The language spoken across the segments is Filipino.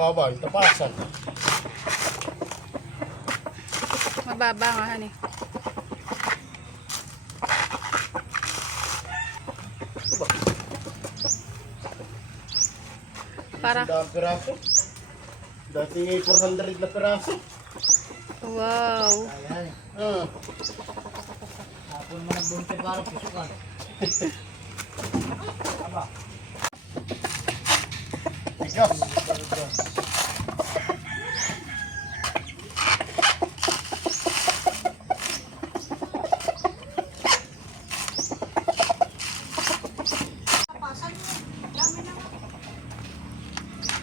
mababa, yung tapasan. Mababa nga, hani. Para. Isang piraso. Dati 400 na piraso. Wow. Ayan. Hapon mo nagbunti para pusukan. Aba. Bigas.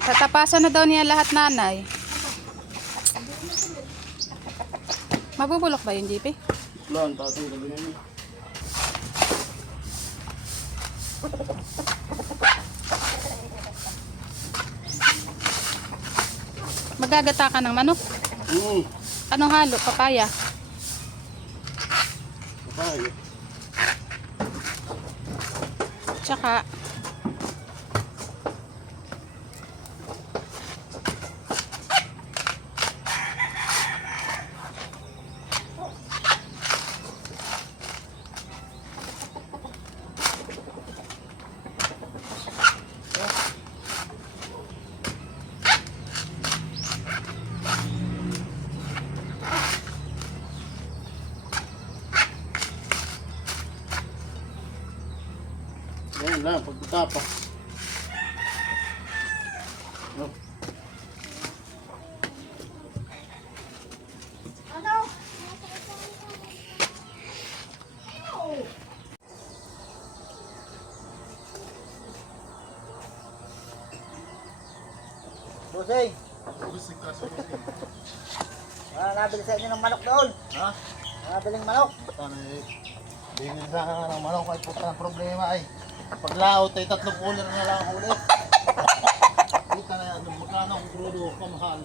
Tatapasan na daw niya lahat, nanay. Mabubulok ba yung jeepy? Lan, tatay, gabi na. Magagata ka ng manok? Anong halo? Papaya? Papaya. Tsaka Yan lang, pagkatapa. Oh. Busay. Nabili sa inyo ng manok doon. Ha? Nabiling manok. Bibili sana ng manok ay puta ng problema ay. Paglaot ay 3 cooler na lang ulit. Kita na yan, magkano ang krudo, kamahal.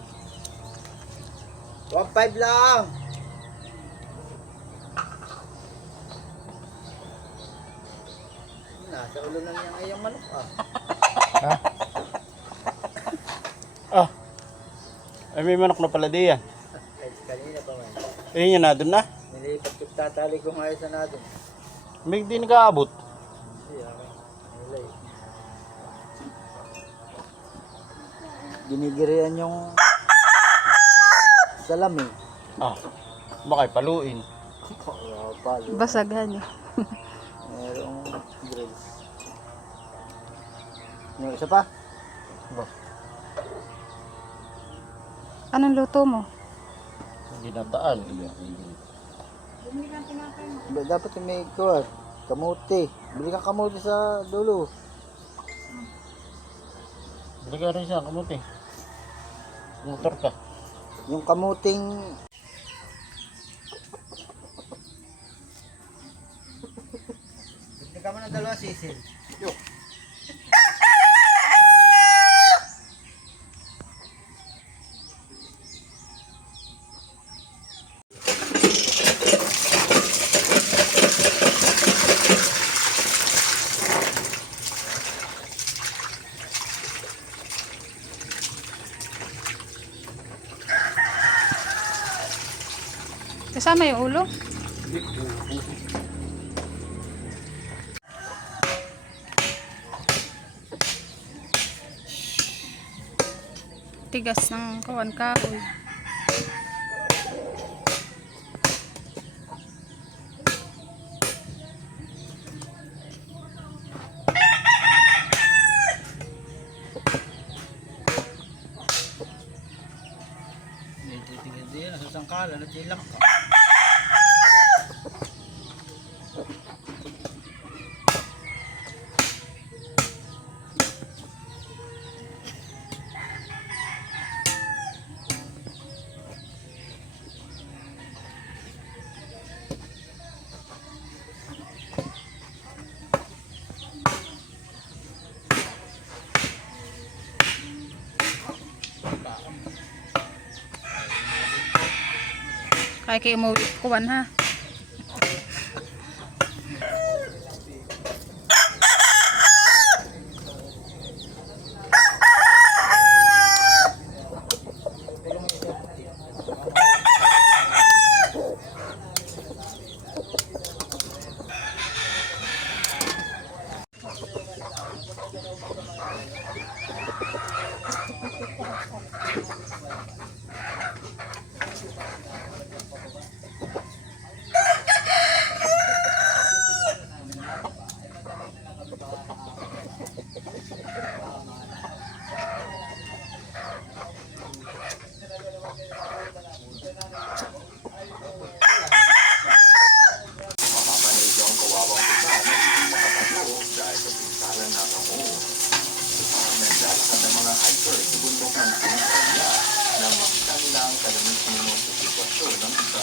1.5 lang. Nasa ulo na niya ngayong manok ah. Ha? Ah. Ay may manok na pala diyan. Kahit kanina pa man. Ayun yan na doon na. Nilipat ko tatali ko ngayon sa natin. May di nag-aabot. Hindi ako. Wala eh. Ginigirian yung salamin. Ah. Baka paluin. Palo. basaghan niya. Merong grills. Yung isa pa? Ba, Anong luto mo? ginataan. Dapat yung may kuwan. Kamuti. Bili ka kamuti sa dulo. Bili ka rin siya, kamuti. Motor ka. Yung kamuting Bili ka mo ng 2 sisil. Kasama yung ulo? Tigas ng kawan kahoy. Tingin din sa sangkalan at ilak ka. Kaya kayo umuwi kuwan ha. makakita na ng sino sa sitwasyon ng isa.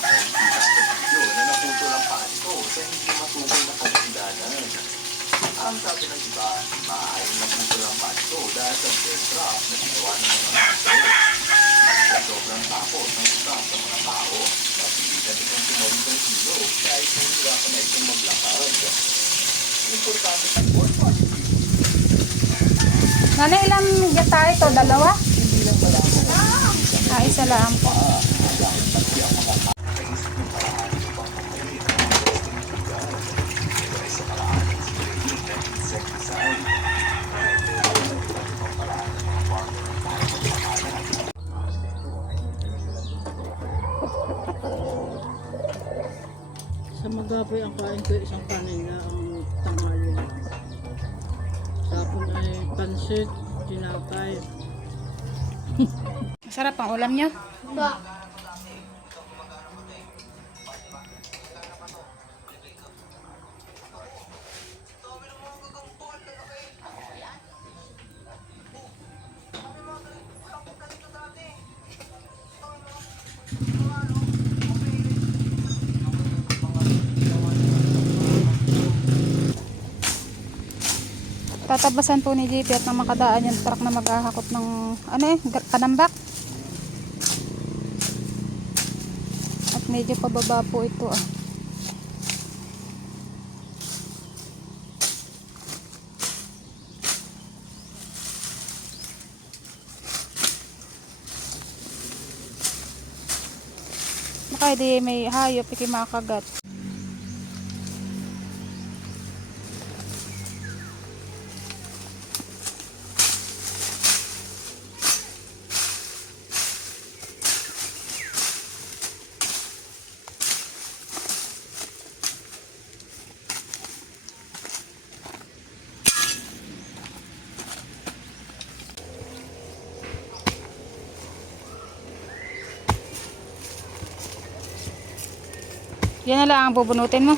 Dahil kita sa video na naputo lang pasto sa hindi matukoy na pagkindanan. Ang sabi ng iba, maaaring naputo lang pasto dahil sa bear trap na ginawa ng mga hunter. Sa sobrang takot ng isa sa mga tao, napilitan itong tumawid ng hilo kahit nahihirapan na itong maglakad. Importante sa board Nanay, ilang gata ito? Dalawa? Isa lang po. Sa magapoy ang kain ko isang kanin na ang tanghali. Tapos ay pansit, tinapay. Masarap ang ulam niyo? Tatabasan po ni JP at nang makadaan yung truck na maghahakot ng kanambak. At medyo pababa po ito ah. Baka di may hayop ikimakagat. Yan na lang ang bubunutin mo.